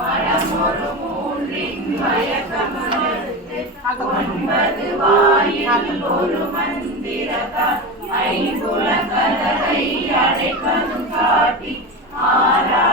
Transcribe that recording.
மனமொரு மூன்றின் மயக்கமறுத்து ஒன்பது வாயில் ஒரு மந்திரத்தால் ஐம்புல கதவை அடைப்பதும் காட்டி ஆரா